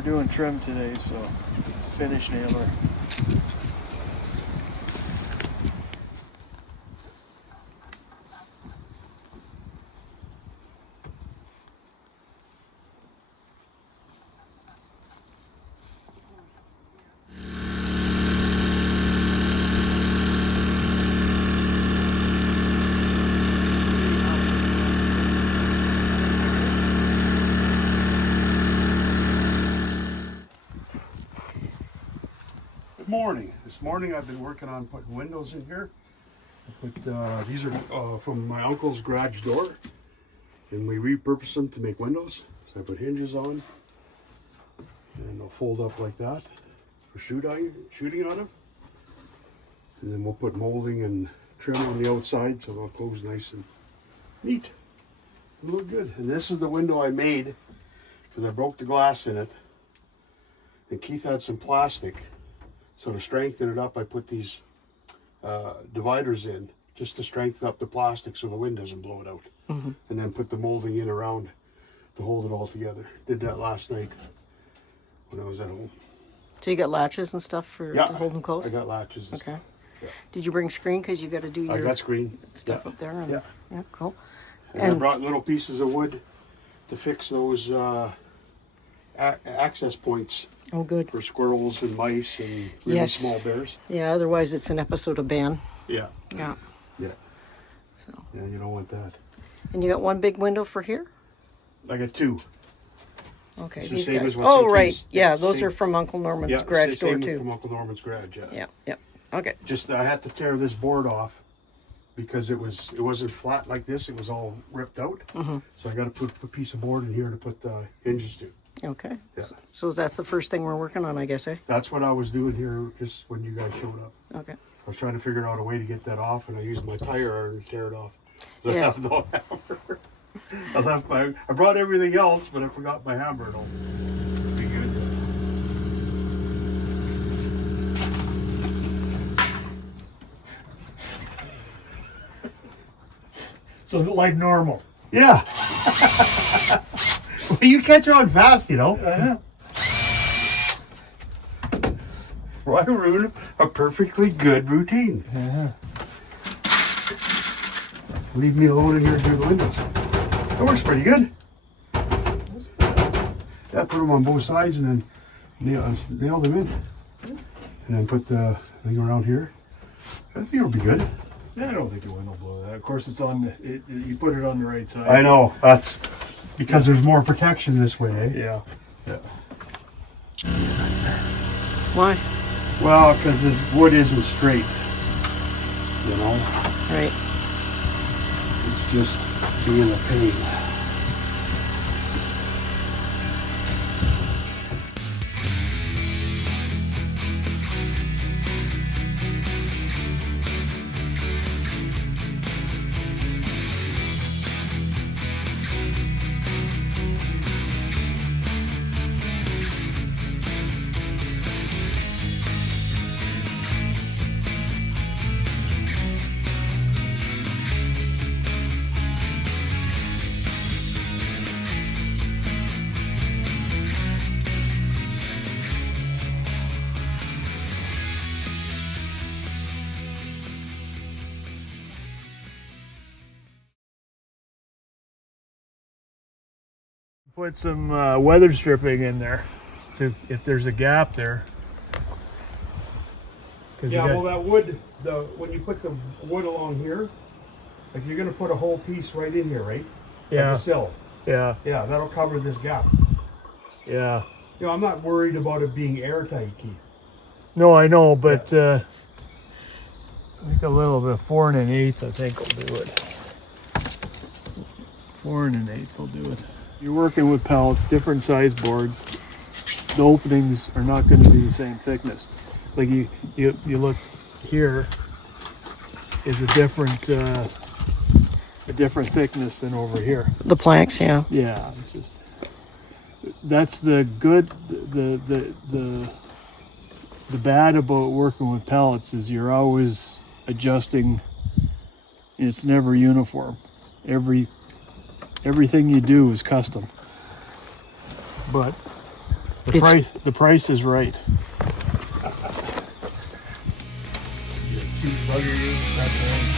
we're doing trim today, so it's a finish nailer. Morning. This morning I've been working on putting windows in here. I put, these are from my uncle's garage door, and we repurposed them to make windows. So I put hinges on, and they'll fold up like that for shooting on them. And then we'll put molding and trim on the outside so they'll close nice and neat. It'll look good. And this is the window I made because I broke the glass in it, and Keith had some plastic. So to strengthen it up, I put these dividers in just to strengthen up the plastic so the wind doesn't blow it out. Mm-hmm. And then put the molding in around to hold it all together. Did that last night when I was at home. So you got latches and stuff to hold them closed? I got latches and stuff. Yeah. Did you bring screen because you got to do your I got screen stuff up there? And, yeah, cool. And I brought little pieces of wood to fix those access points. Oh, good. For squirrels and mice and really small bears. Yeah, otherwise it's an episode of ban. Yeah. Yeah. Yeah. So. Yeah, you don't want that. And you got one big window for here? I got two. Okay, It's these the same guys. as what's Oh, in right. Keith's. Yeah, It's the those same. are from Uncle Norman's Yeah, garage it's the door same too. from Uncle Norman's garage. Yeah, yeah. Okay. Just I had to tear this board off because it wasn't flat like this. It was all ripped out. Mm-hmm. So I got to put a piece of board in here to put the hinges to. Okay. Yeah. So that's the first thing we're working on, I guess, eh? That's what I was doing here just when you guys showed up. Okay. I was trying to figure out a way to get that off, and I used my tire iron to tear it off. So Yeah. I have no hammer. I brought everything else, but I forgot my hammer. It'll be good. So like normal. Yeah. Well, you catch on fast, you know. Why ruin a perfectly good routine? Leave me alone in here and do the windows. That works pretty good. Yeah, put them on both sides and then nail them in. And then put the thing around here. I think it'll be good. Yeah, I don't think the wind will blow that. Of course, it's on. You put it on the right side. I know. That's because there's more protection this way, eh? Yeah. Yeah. Why? Well, because this wood isn't straight. You know? Right. It's just being a pain. Put some weather stripping in there, if there's a gap there. Yeah, well, that wood, when you put the wood along here, like you're gonna put a whole piece right in here, right? Yeah. Of the sill. Yeah. Yeah, that'll cover this gap. Yeah. You know, I'm not worried about it being airtight, Keith. No, I know, but I think a little bit 4 1/8. I think will do it. 4 1/8 will do it. You're working with pallets, different size boards. The openings are not going to be the same thickness. Like you look here is a different thickness than over here. The planks, yeah. Yeah, it's just that's the good. The bad about working with pallets is you're always adjusting. It's never uniform. Everything you do is custom. But The price is right. Cute bugger, that's right.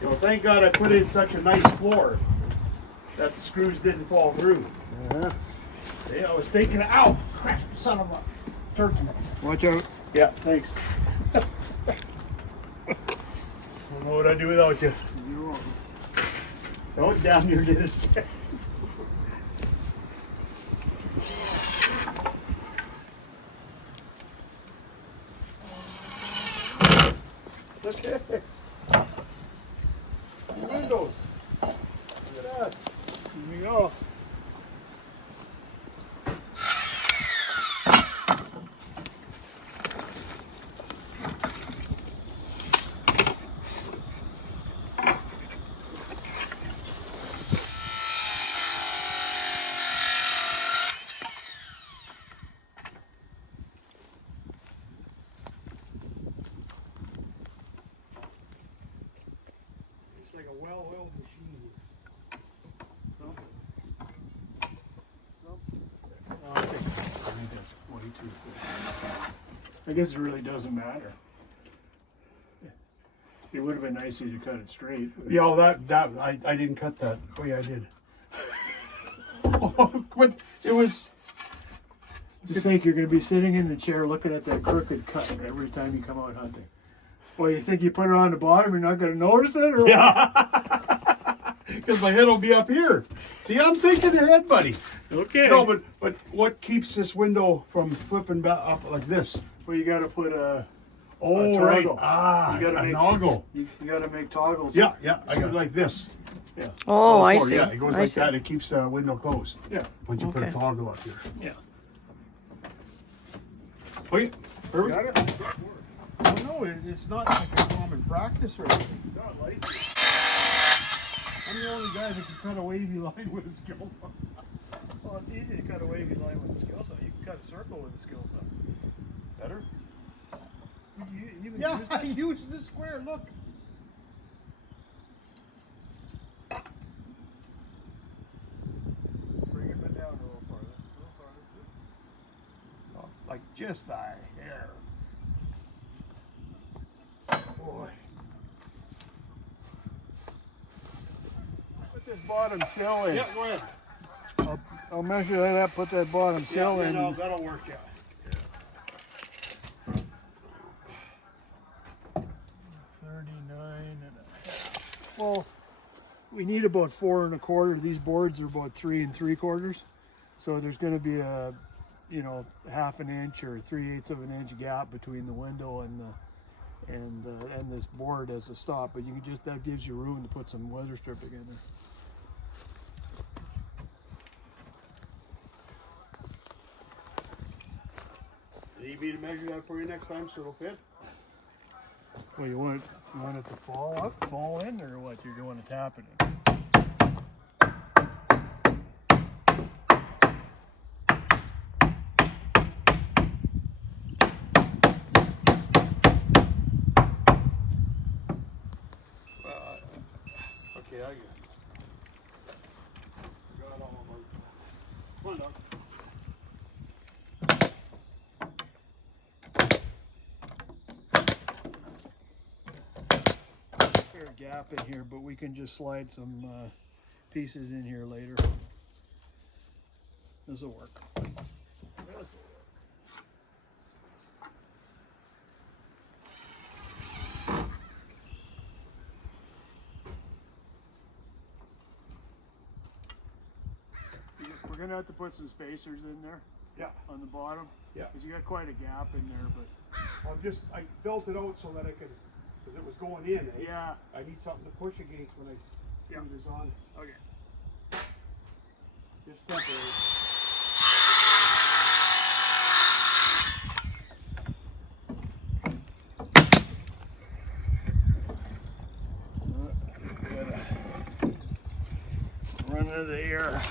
You know, thank God I put in such a nice floor that the screws didn't fall through. Yeah, I was thinking, ow, crap, son of a turkey. Watch out. Yeah, thanks. Don't know what I'd do without you. You're welcome. Oh, down here did it. Okay. Windows. Look at that. Here we go. It's like a well-oiled machine. Something. Oh, I think that's way too thick. I guess it really doesn't matter. It would have been nice if you cut it straight. But Yeah, well, I didn't cut that. Oh yeah, I did. But it was. just think you're going to be sitting in the chair looking at that crooked cut every time you come out hunting. Well, you think you put it on the bottom, you're not going to notice it? Or what? Yeah. Because my head will be up here. See, I'm thinking ahead, buddy. Okay. No, but what keeps this window from flipping back up like this? Well, you got to put a Oh, right. toggle. Ah, You gotta a make- noggle. You got to make toggles. Yeah, yeah. I got it like this. Yeah. Oh, I Or, see. Yeah, it goes I like see. that. It keeps the window closed. Yeah. Once you put a Okay. toggle up here. Yeah. Wait, hurry. Got it? Oh, no, it's not like a common practice or anything. Not light. I'm the only guy that can cut a wavy line with a skill. Well, it's easy to cut a wavy line with a skill saw. You can cut a circle with a skill saw. Better? You even Yeah, use I that? used the square. Look. Bring it down a little farther. Oh, like just a hair. Boy. Put this bottom sill in. Yeah, go ahead. I'll measure that up, put that bottom sill in. No, that'll work, yeah. 39 and a half. Well, we need about 4 1/4. These boards are about 3 3/4. So there's going to be a, you know, 1/2 inch or 3/8 of an inch gap between the window and the and this board as a stop. But you can just, that gives you room to put some weather stripping in there. need me to measure that for you next time so it'll fit? Well, you want it to fall in, or what? You're doing a tapping it. Okay, I got all of them. Come on, dog. There's a gap in here, but we can just slide some pieces in here later. This will work. We're gonna have to put some spacers in there. Yeah. On the bottom. Yeah. Because you got quite a gap in there, but. I built it out so that I could, because it was going in. Eh? Yeah. I need something to push against when I put this on. Okay. Just temporary. Run out of the air.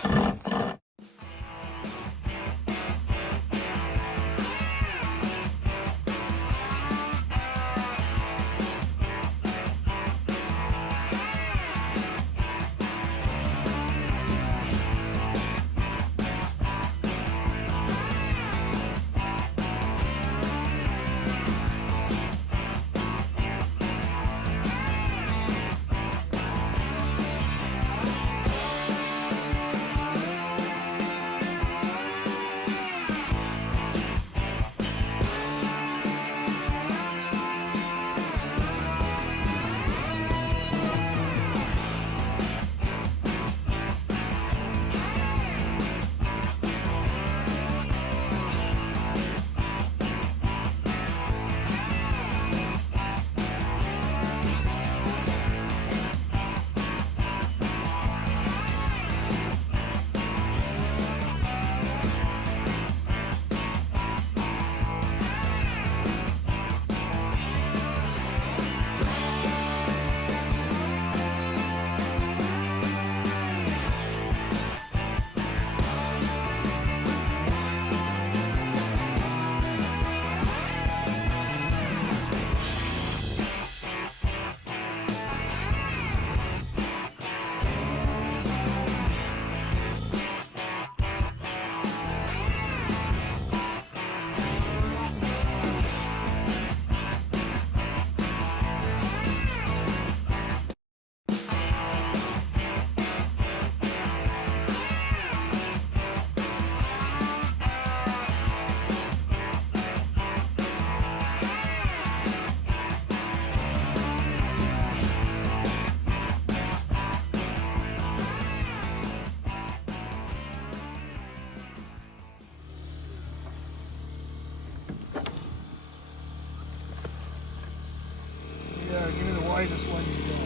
Yeah, give me the widest one you got.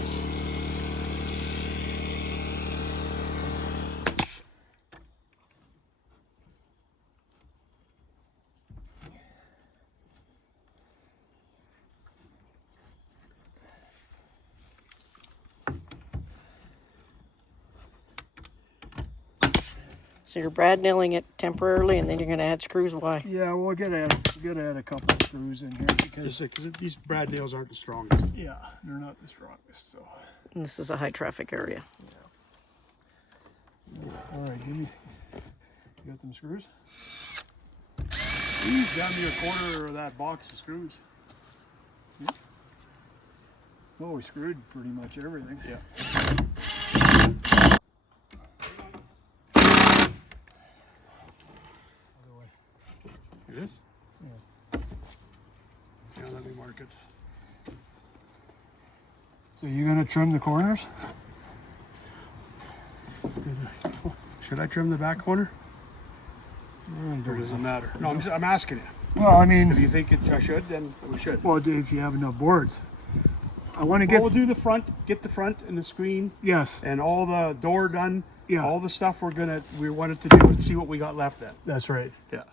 So you're brad nailing it temporarily, and then you're going to add screws. Why? Yeah, we'll get add a couple of screws in here because Because these brad nails aren't the strongest. yeah, they're not the strongest. So And this is a high traffic area. all right, give me. You got them screws? Please, got me a quarter of that box of screws. Yeah. Oh, we screwed pretty much everything. Yeah. It is? Yeah. Yeah, let me mark it. So you're gonna trim the corners? Should I trim the back corner? Or does it matter? No, I'm asking you. Well, I mean, If you think I should, then we should. well, if you have enough boards, I want to Well, get. we'll do the front, get the front and the screen Yes, and all the door done. Yeah. All the stuff we wanted to do and see what we got left then. that's right. Yeah.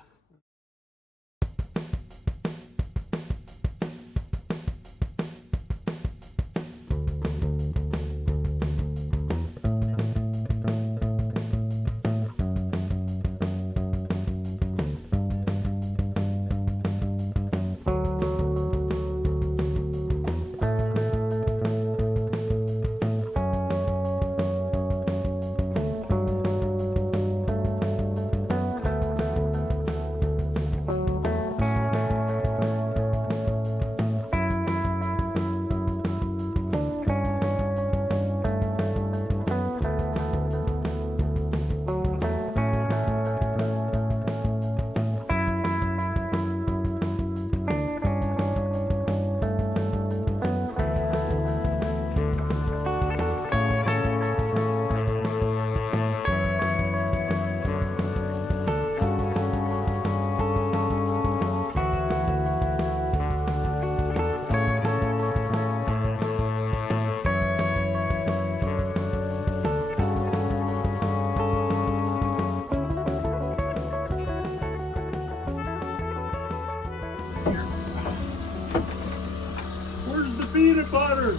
peanut butter.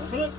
Open it.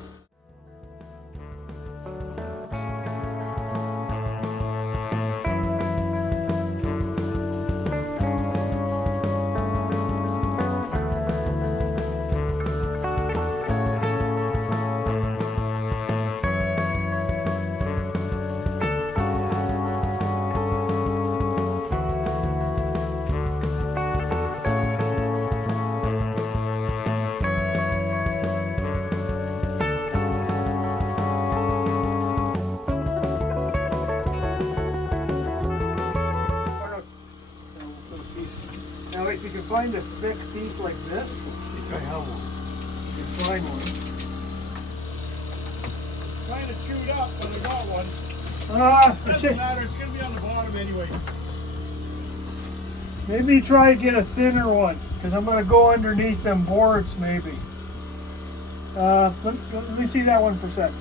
Now, if you can find a thick piece like this, I have one. you can find one. Kind of chewed up, but I got one. Doesn't matter, it's gonna be on the bottom anyway. Maybe try to get a thinner one, because I'm going to go underneath them boards maybe. Let me see that one for a sec.